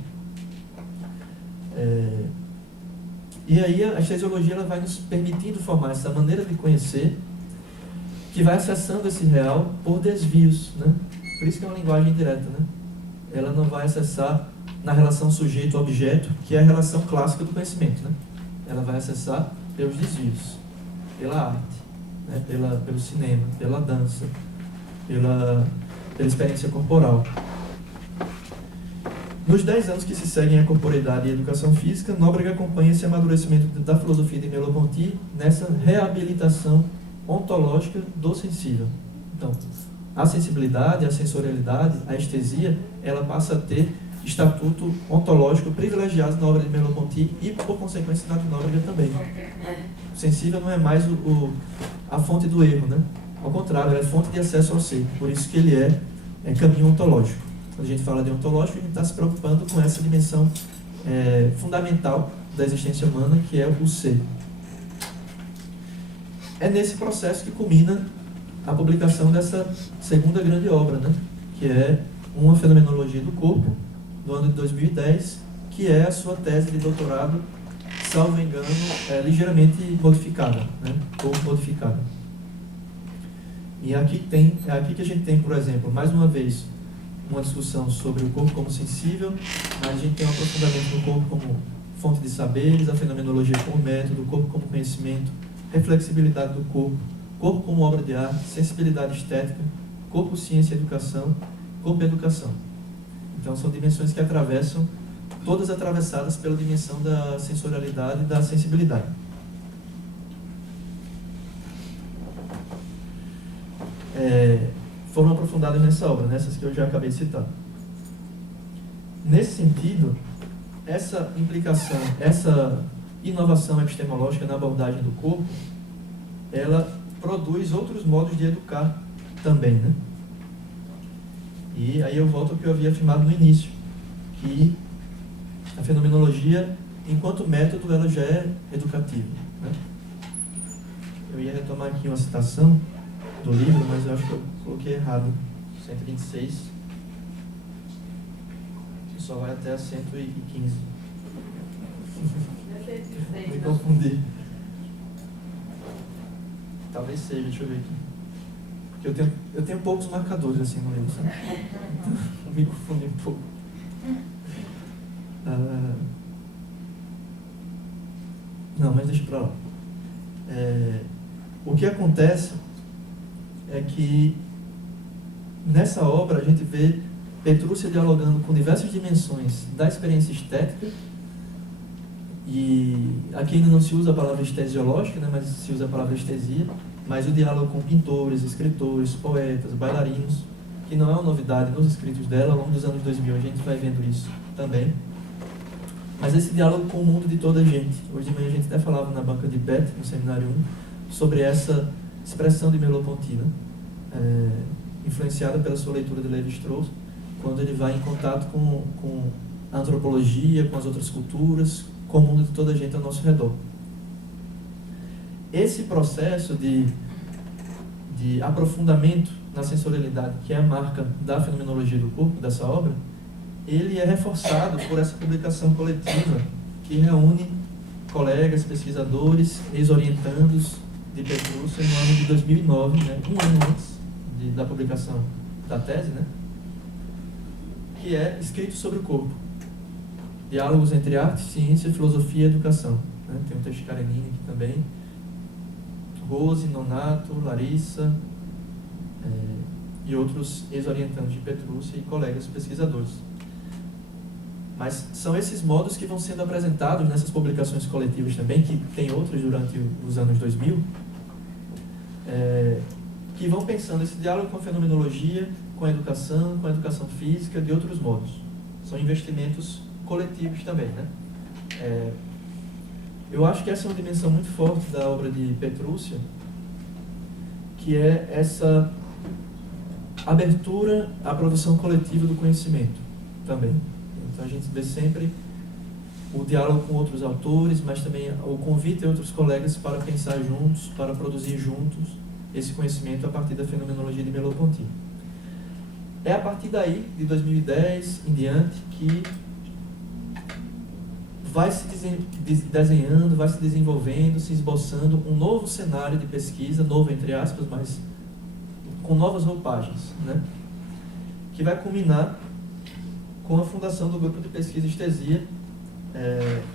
E aí a estesiologia ela vai nos permitindo formar essa maneira de conhecer, que vai acessando esse real por desvios, né? Por isso que é uma linguagem direta, né? Ela não vai acessar na relação sujeito-objeto, que é a relação clássica do conhecimento, né? Ela vai acessar pelos desvios, pela arte, né? Pelo cinema, pela dança, pela experiência corporal. Nos 10 anos que se seguem a corporeidade e a educação física, Nóbrega acompanha esse amadurecimento da filosofia de Merleau-Ponty nessa reabilitação ontológica do sensível. Então, a sensibilidade, a sensorialidade, a estesia, ela passa a ter estatuto ontológico privilegiado na obra de Merleau-Ponty e, por consequência, na de Nóbrega também. O sensível não é mais a fonte do erro, né? Ao contrário, ele é fonte de acesso ao ser. Por isso que ele é caminho ontológico. Quando a gente fala de ontológico, a gente está se preocupando com essa dimensão fundamental da existência humana, que é o ser. É nesse processo que culmina a publicação dessa segunda grande obra, né? Que é Uma Fenomenologia do Corpo, do ano de 2010, que é a sua tese de doutorado, salvo engano, ligeiramente modificada, né? Ou modificada. E é aqui que a gente tem, por exemplo, mais uma vez, uma discussão sobre o corpo como sensível, mas a gente tem um aprofundamento no corpo como fonte de saberes, a fenomenologia como método, o corpo como conhecimento, reflexibilidade do corpo, corpo como obra de arte, sensibilidade estética, corpo, ciência e educação, corpo e educação. Então são dimensões que atravessam, todas atravessadas pela dimensão da sensorialidade e da sensibilidade. Foram aprofundadas nessa obra, nessas que eu já acabei de citar. Nesse sentido, essa implicação, essa inovação epistemológica na abordagem do corpo, ela produz outros modos de educar também, né? E aí eu volto ao que eu havia afirmado no início, que a fenomenologia, enquanto método, ela já é educativa, né? Eu ia retomar aqui uma citação do livro, mas eu acho que eu coloquei errado. 126. Só vai até a 115. Me confundi. Talvez seja, deixa eu ver aqui. Porque eu tenho poucos marcadores assim no livro, sabe? Então, me confundi um pouco. Não, mas deixa pra lá. O que acontece é que nessa obra a gente vê Petrúcia dialogando com diversas dimensões da experiência estética, e aqui ainda não se usa a palavra estesiológica, né, mas se usa a palavra estesia, mas o diálogo com pintores, escritores, poetas, bailarinos, que não é uma novidade nos escritos dela. Ao longo dos anos 2000 a gente vai vendo isso também, mas esse diálogo com o mundo de toda a gente. Hoje de manhã a gente até falava na banca de Beth, no seminário 1, sobre essa expressão de Merleau-Ponty, né? Influenciada pela sua leitura de Lévi-Strauss, quando ele vai em contato com a antropologia, com as outras culturas, com o mundo de toda a gente ao nosso redor. Esse processo de aprofundamento na sensorialidade, que é a marca da fenomenologia do corpo, dessa obra, ele é reforçado por essa publicação coletiva que reúne colegas, pesquisadores, ex-orientandos de Petrúcia no ano de 2009, né, um ano antes da publicação da tese, né, que é Escrito sobre o Corpo. Diálogos entre arte, ciência, filosofia e educação. Né? Tem um texto de Karenine aqui também. Rose, Nonato, Larissa e outros ex-orientandos de Petrúcia e colegas pesquisadores. Mas são esses modos que vão sendo apresentados nessas publicações coletivas também, que tem outras durante os anos 2000, que vão pensando esse diálogo com a fenomenologia, com a educação física, de outros modos. São investimentos coletivos também, né? Eu acho que essa é uma dimensão muito forte da obra de Petrúcia, que é essa abertura à produção coletiva do conhecimento também. Então a gente vê sempre o diálogo com outros autores, mas também o convite a outros colegas para pensar juntos, para produzir juntos esse conhecimento a partir da fenomenologia de Merleau-Ponty. É a partir daí, de 2010 em diante, que vai se desenhando, vai se desenvolvendo, se esboçando um novo cenário de pesquisa, novo entre aspas, mas com novas roupagens, né? Que vai culminar com a fundação do grupo de pesquisa Estesia,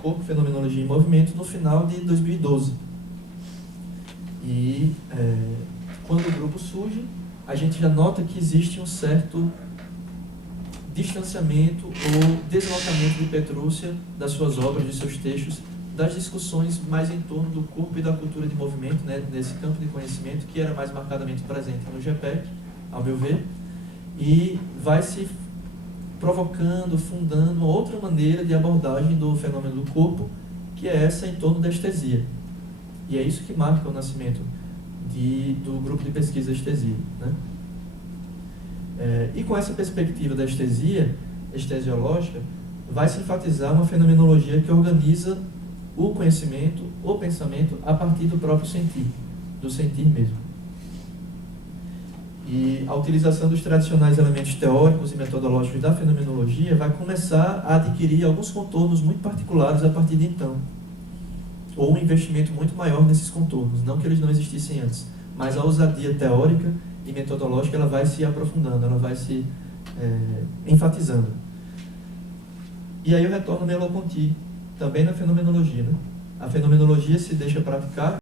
Corpo, Fenomenologia e Movimento, no final de 2012. E quando o grupo surge, a gente já nota que existe um certo distanciamento ou deslocamento de Petrúcia das suas obras, de seus textos, das discussões mais em torno do corpo e da cultura de movimento, né, nesse campo de conhecimento que era mais marcadamente presente no GPEC, ao meu ver, e vai se provocando, fundando uma outra maneira de abordagem do fenômeno do corpo, que é essa em torno da estesia. E é isso que marca o nascimento do grupo de pesquisa estesia, né? E com essa perspectiva da estesia, estesiológica, vai se enfatizar uma fenomenologia que organiza o conhecimento, o pensamento, a partir do próprio sentir, do sentir mesmo. E a utilização dos tradicionais elementos teóricos e metodológicos da fenomenologia vai começar a adquirir alguns contornos muito particulares a partir de então. Ou um investimento muito maior nesses contornos, não que eles não existissem antes, mas a ousadia teórica e metodológica ela vai se aprofundando, ela vai se enfatizando. E aí eu retorno ao Merleau-Ponty, também na fenomenologia, né? A fenomenologia se deixa praticar